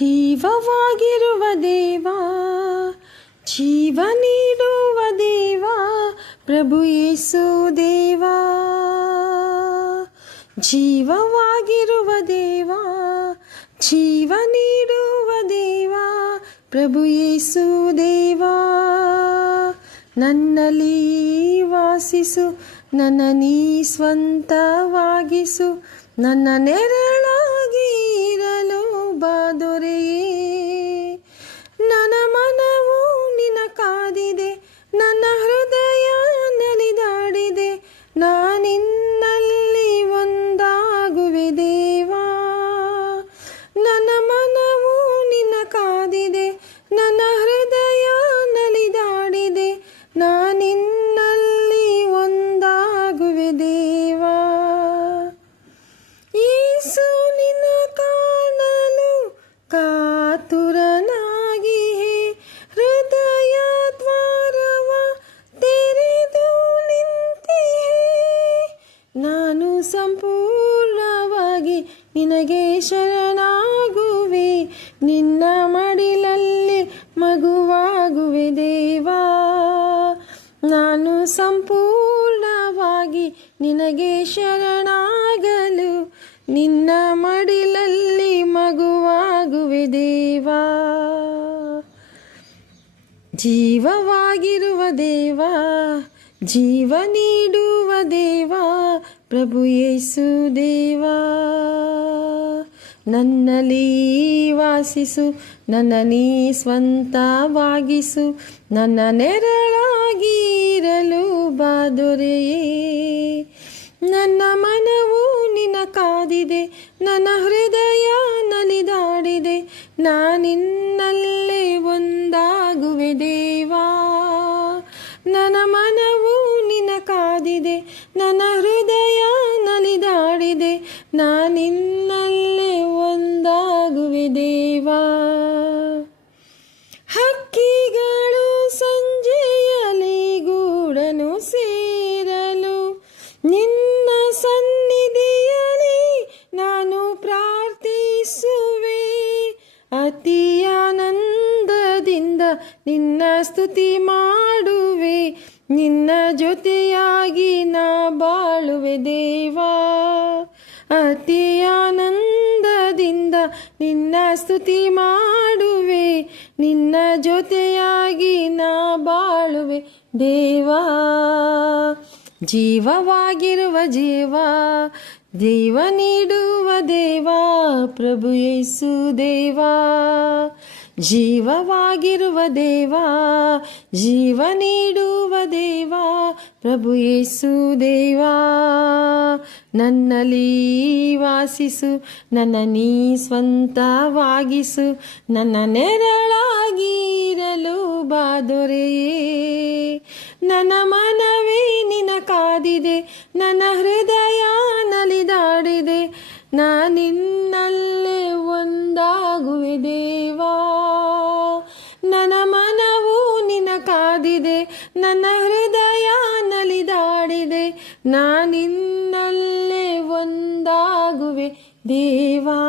ಜೀವವಾಗಿರುವ ದೇವ, ಜೀವ ನೀಡುವ ದೇವ, ಪ್ರಭು ಯೇಸು ದೇವ. ಜೀವವಾಗಿರುವ ದೇವ, ಜೀವ ನೀಡುವ ದೇವ, ಪ್ರಭು ಯೇಸು ದೇವ. ನನ್ನಲ್ಲಿ ವಾಸಿಸು, ನನ್ನ ನೀ ಸ್ವಂತವಾಗಿಸು, ನನ್ನ ನೆರಳಾಗಿ ಇರಲು ಬಾ ದೊರೆಯೇ. ನನ್ನ ಮನವು ನಿನ್ನ ಕಾದಿದೆ, ನನ್ನ ಹೃದಯ ನಲಿದಾಡಿದೆ, ನಾನಿನ್ನಲ್ಲಿ ಒಂದಾಗುವೆ ದೇವಾ. ನನ್ನ ಮನವು ನಿನ್ನ ಕಾದಿದೆ, ನನ್ನ ಹೃದಯ ನಲಿದಾಡಿದೆ, ನಾನಿನ್ನಲ್ಲಿ ಒಂದಾಗುವೆ ದೇವಾ. ಯೇಸು ನಿನ್ನ ಕಾಣಲು ಕಾತುರನಾಗಿ ಹೃದಯ ದ್ವಾರವ ತೆರೆದು ನಿಂತಿಹೆ. ನಾನು ಸಂಪೂರ್ಣವಾಗಿ ನಿನಗೆ ಶರಣಾಗುವೆ, ನಿನ್ನ ಮಡಿಲಲ್ಲಿ ಮಗುವಾಗುವೆ ದೇವಾ. ನಾನು ಸಂಪೂರ್ಣವಾಗಿ ನಿನಗೆ ಶರಣಾಗಲು, ನಿನ್ನ ಮಡಿಲಲ್ಲಿ ಮಗುವಾಗುವೆ ದೇವಾ. ಜೀವವಾಗಿರುವ ದೇವ, ಜೀವ ನೀಡುವ ದೇವ, ಪ್ರಭು ಯೇಸು ದೇವ. ನನ್ನಲ್ಲಿ ವಾಸಿಸು, ನನ್ನ ನೀ ಸ್ವಂತವಾಗಿಸು, ನನ್ನ ನೆರಳಾಗಿ ಇರಲು ಬಾ ದೊರೆಯೇ. ನನ್ನ ಮನವು ನಿನ್ನ ಕಾದಿದೆ, ನನ್ನ ಹೃದಯ ನಲಿದಾಡಿದೆ, ನಾನಿನ್ನಲ್ಲೇ ಒಂದಾಗುವೆ ದೇವಾ. ನನ್ನ ಮನವು ನಿನ್ನ ಕಾದಿದೆ, ನನ್ನ ಹೃದಯ ನಲಿದಾಡಿದೆ, ನಾನಿನ್ನಲ್ಲೇ ಒಂದಾಗುವೆ ದೇವಾ. ಹಕ್ಕಿಗಳು ಸಂಜೆಯಲ್ಲಿ ಗೂಡನ್ನು ಸೇರಲು, ನಿನ್ನ ಸನ್ನಿಧಿಯಲ್ಲಿ ನಾನು ಪ್ರಾರ್ಥಿಸುವೆ. ಅತಿ ಆನಂದದಿಂದ ನಿನ್ನ ಸ್ತುತಿ ಮಾಡುವೆ, ನಿನ್ನ ಜೊತೆಯಾಗಿ ನಾ ಬಾಳುವೆ ದೇವಾ. ಅತಿ ಆನಂದದಿಂದ ನಿನ್ನ ಸ್ತುತಿ ಮಾಡುವೆ, ನಿನ್ನ ಜೊತೆಯಾಗಿ ನಾ ಬಾಳುವೆ ದೇವಾ. ಜೀವವಾಗಿರುವ ಜೀವ, ಜೀವ ನೀಡುವ ದೇವ, ಪ್ರಭು ಯೇಸು ದೇವಾ. ಜೀವವಾಗಿರುವ ದೇವ, ಜೀವ ನೀಡುವ ದೇವ, ಪ್ರಭು ಯೇಸು ದೇವಾ. ನನ್ನಲ್ಲಿ ವಾಸಿಸು, ನನ್ನ ನೀ ಸ್ವಂತವಾಗಿಸು, ನನ್ನ ನೆರಳಾಗಿ ಇರಲು ಬಾ ದೊರೆಯೇ. ನನ್ನ ಮನವೇ ನಿನ್ನ ಕಾದಿದೆ, ನನ್ನ ಹೃದಯ ನಲಿದಾಡಿದೆ, ನಾನಿನ್ನಲ್ಲೇ ಒಂದಾಗುವೆ ದೇವಾ. ನನ್ನ ಮನವು ನಿನ್ನ ಕಾದಿದೆ, ನನ್ನ ಹೃದಯ ನಲಿದಾಡಿದೆ, ನಾನಿನ್ನಲ್ಲೇ ಒಂದಾಗುವೆ ದೇವಾ.